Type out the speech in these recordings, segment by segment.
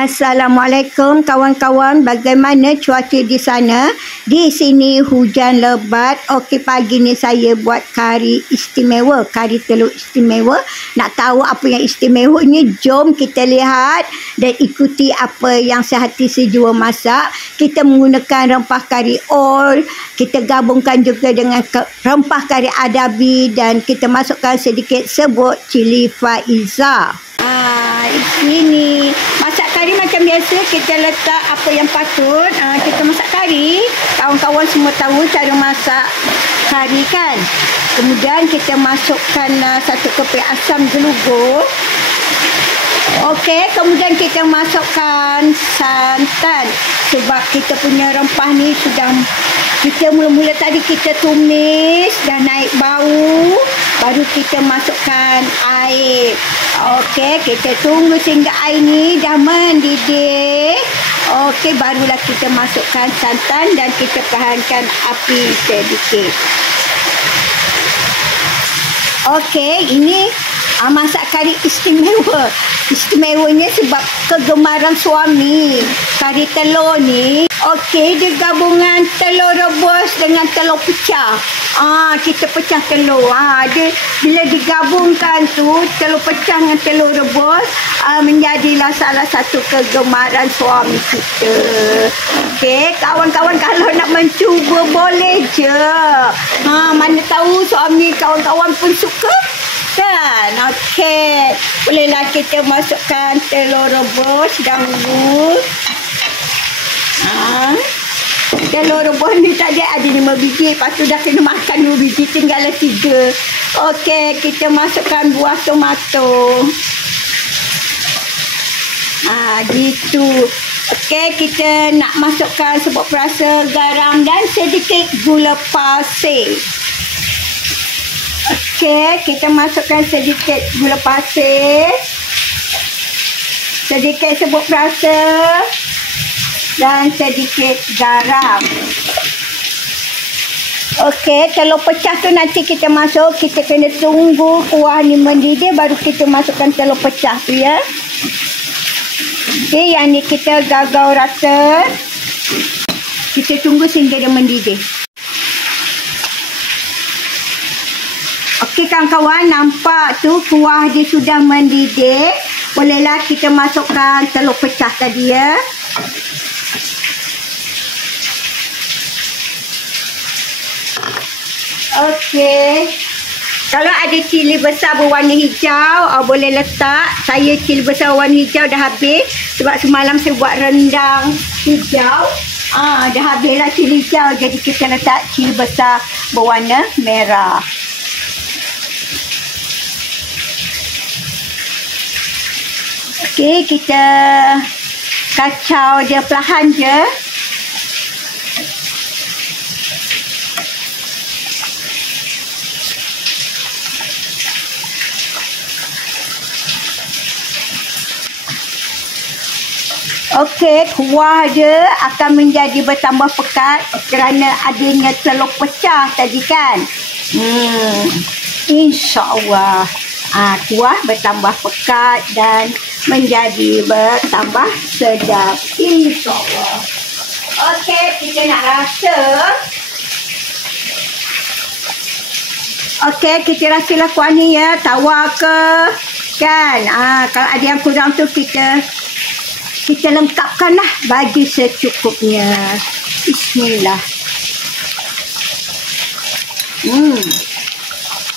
Assalamualaikum kawan-kawan, bagaimana cuaca di sana? Di sini hujan lebat. Okey, pagi ni saya buat kari istimewa, kari telur istimewa. Nak tahu apa yang istimewanya? Jom kita lihat dan ikuti apa yang sehati sejua masak. Kita menggunakan rempah kari oil, kita gabungkan juga dengan rempah kari adabi dan kita masukkan sedikit sebut cili faiza. Di sini masak kari macam biasa, kita letak apa yang patut. Kita masak kari, kawan-kawan semua tahu cara masak kari kan. Kemudian kita masukkan satu keping asam gelugur. Okey, kemudian kita masukkan santan sebab kita punya rempah ni sudah kita mula-mula tadi kita tumis dah naik bau, baru kita masukkan air. Okey, kita tunggu sehingga air ni dah mendidih. Okey, barulah kita masukkan santan dan kita perlahankan api sedikit. Okey, ini masak kari istimewa. Istimewanya sebab kegemaran suami. Kari telur ni, okey, dia gabungan telur rebus dengan telur pecah. Kita pecah telur. Dia bila digabungkan tu, telur pecah dengan telur rebus menjadilah salah satu kegemaran suami kita. Okey, kawan-kawan kalau nak mencuba boleh je. Mana tahu suami kawan-kawan pun suka. Kan? Okey, bolehlah kita masukkan telur rebus dahulu. Telur rebus ni tadi ada 5 biji, lepas tu dah kena makan 2 biji, tinggallah 3. Okey, kita masukkan buah tomato. Gitu. Okey, kita nak masukkan sebut perasa garam dan sedikit gula pasir. Okey, kita masukkan sedikit gula pasir, sedikit sebut perasa dan sedikit garam. Okey, telur pecah tu nanti kita masuk, kita kena tunggu kuah ni mendidih baru kita masukkan telur pecah tu ya. Okey, yang ni kita gagau rata. Kita tunggu sehingga dia mendidih. Okey kawan-kawan, nampak tu kuah dia sudah mendidih. Bolehlah kita masukkan telur pecah tadi ya. Okey. Kalau ada cili besar berwarna hijau, boleh letak. Saya cili besar berwarna hijau dah habis sebab semalam saya buat rendang hijau. Dah habislah cili hijau, jadi kita letak cili besar berwarna merah. Okey, kita kacau dia perlahan je. Okey, kuah dia akan menjadi bertambah pekat kerana adanya telur pecah tadi kan. InsyaAllah kuah bertambah pekat dan menjadi bertambah sedap, insyaAllah. Okey, kita nak rasa. Okey, kita rasalah kuah ni ya, tawar ke kan. Kalau ada yang kurang tu kita lengkapkan lah, bagi secukupnya. Bismillah.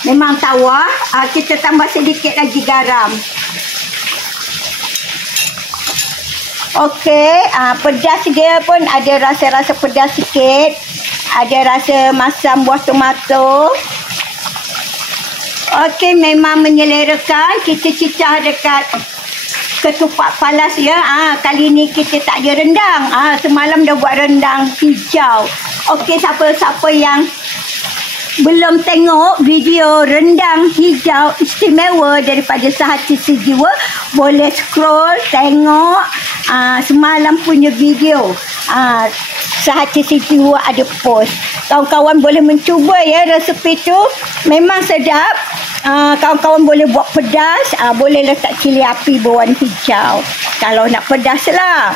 Memang tawar. Kita tambah sedikit lagi garam. Okey, pedas dia pun ada rasa-rasa pedas sikit. Ada rasa masam buah tomato. Okey, memang menyelerakan. Kita cicah dekat ketupat palas ya. Kali ni kita tak ada rendang. Semalam dah buat rendang hijau. Okey, siapa-siapa yang belum tengok video rendang hijau istimewa daripada Sehati Sejiwa, boleh scroll tengok semalam punya video. Sehati Sejiwa ada post. Kawan-kawan boleh mencuba ya resepi tu. Memang sedap. kawan-kawan boleh buat pedas, boleh letak cili api berwarna hijau kalau nak pedas lah.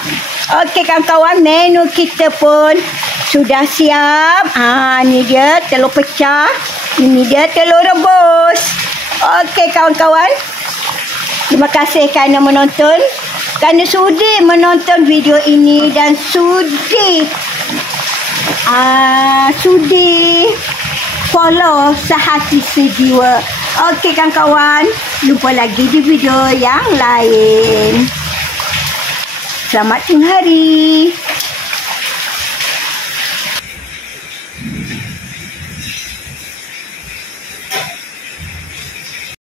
Okey kawan-kawan, menu kita pun sudah siap. Ni dia telur pecah, ini dia telur rebus. Okey kawan-kawan, terima kasih kerana menonton, kerana sudi menonton video ini dan sudi follow Sehati Sejiwa. Okey kawan-kawan, jumpa lagi di video yang lain. Selamat tengah hari.